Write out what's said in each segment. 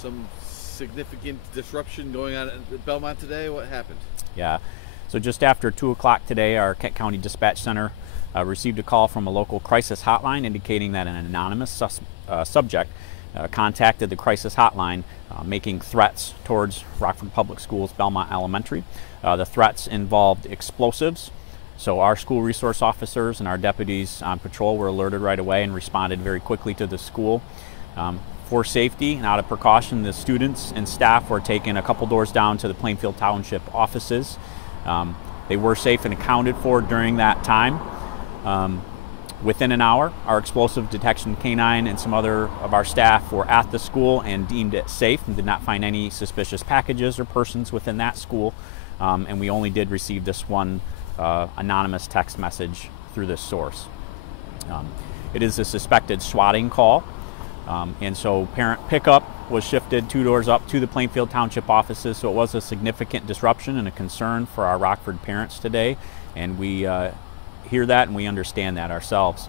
some significant disruption going on at Belmont today. What happened? Yeah, so just after 2 o'clock today, our Kent County Dispatch Center received a call from a local crisis hotline indicating that an anonymous subject contacted the crisis hotline making threats towards Rockford Public Schools Belmont Elementary. The threats involved explosives, so our school resource officers and our deputies on patrol were alerted right away and responded very quickly to the school. For safety and out of precaution, the students and staff were taken a couple doors down to the Plainfield Township offices. They were safe and accounted for during that time. Within an hour, our explosive detection canine and some other of our staff were at the school and deemed it safe and did not find any suspicious packages or persons within that school. And we only did receive this one anonymous text message through this source. It is a suspected swatting call. And so parent pickup was shifted 2 doors up to the Plainfield Township offices, so it was a significant disruption and a concern for our Rockford parents today, and we hear that and we understand that ourselves.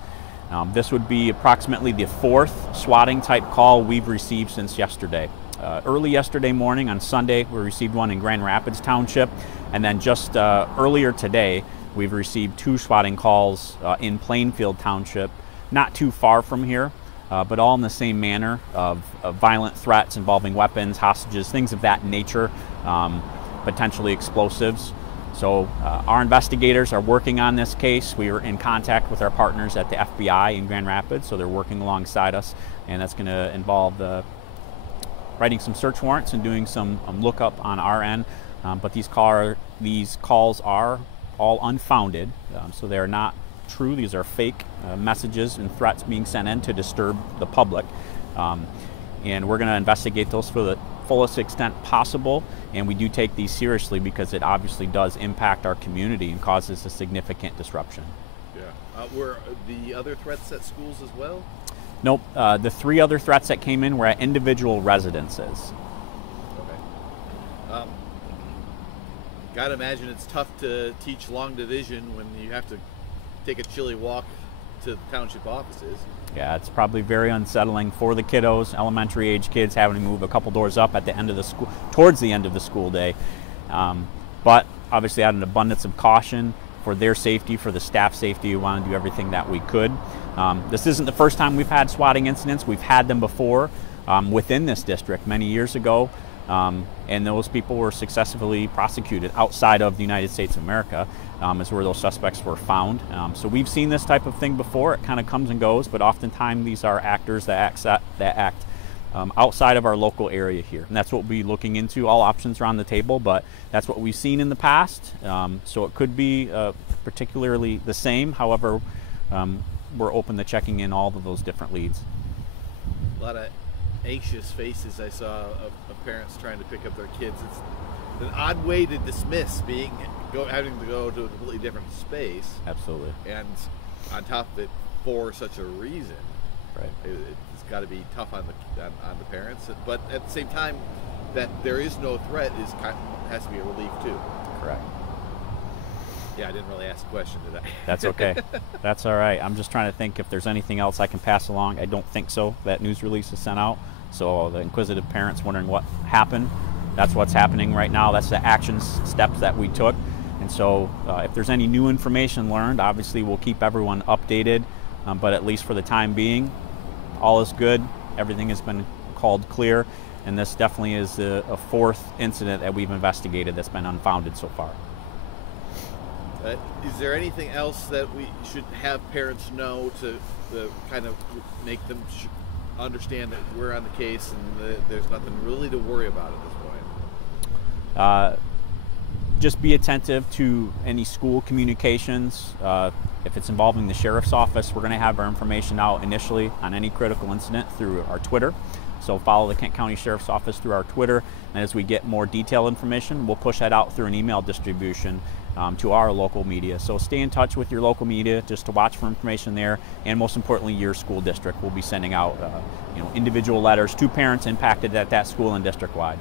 This would be approximately the 4th swatting type call we've received since yesterday. Early yesterday morning on Sunday, we received one in Grand Rapids Township, and then just earlier today, we've received 2 swatting calls in Plainfield Township, not too far from here. But all in the same manner of violent threats involving weapons, hostages, things of that nature, potentially explosives. So our investigators are working on this case. We are in contact with our partners at the FBI in Grand Rapids, so they're working alongside us, and that's going to involve writing some search warrants and doing some lookup on our end. But these calls are all unfounded, so they are not true. These are fake messages and threats being sent in to disturb the public, and we're going to investigate those for the fullest extent possible, and we do take these seriously because it obviously does impact our community and causes a significant disruption. Yeah. Were the other threats at schools as well? Nope. The 3 other threats that came in were at individual residences. Okay. Gotta imagine it's tough to teach long division when you have to take a chilly walk to the township offices. Yeah, it's probably very unsettling for the kiddos, elementary age kids, having to move a couple doors up at the end of the school, towards the end of the school day. But obviously out of an abundance of caution for their safety, for the staff safety, we want to do everything that we could. This isn't the first time we've had swatting incidents. We've had them before within this district many years ago. And those people were successfully prosecuted outside of the United States of America, is where those suspects were found. So we've seen this type of thing before. It kind of comes and goes, but oftentimes these are actors that act outside of our local area here. And that's what we'll be looking into. All options are on the table, but that's what we've seen in the past. So it could be particularly the same. However, we're open to checking in all of those different leads. A lot of anxious faces I saw of parents trying to pick up their kids. It's an odd way to dismiss having to go to a completely different space. Absolutely. And on top of it, for such a reason, right? It's got to be tough on the parents. But at the same time, that there is no threat has to be a relief too. Correct. Yeah, I didn't really ask a question, did I? That's okay. That's all right. I'm just trying to think if there's anything else I can pass along. I don't think so. That news release is sent out. So the inquisitive parents wondering what happened, that's what's happening right now. That's the action steps that we took. And so if there's any new information learned, obviously we'll keep everyone updated. But at least for the time being, all is good. Everything has been called clear. And this definitely is a 4th incident that we've investigated that's been unfounded so far. Is there anything else that we should have parents know to kind of make them understand that we're on the case and there's nothing really to worry about at this point? Just be attentive to any school communications. If it's involving the sheriff's office, we're going to have our information out initially on any critical incident through our Twitter. So follow the Kent County Sheriff's Office through our Twitter, and as we get more detailed information, we'll push that out through an email distribution to our local media. So stay in touch with your local media just to watch for information there, and most importantly, your school district will be sending out individual letters to parents impacted at that school and district-wide.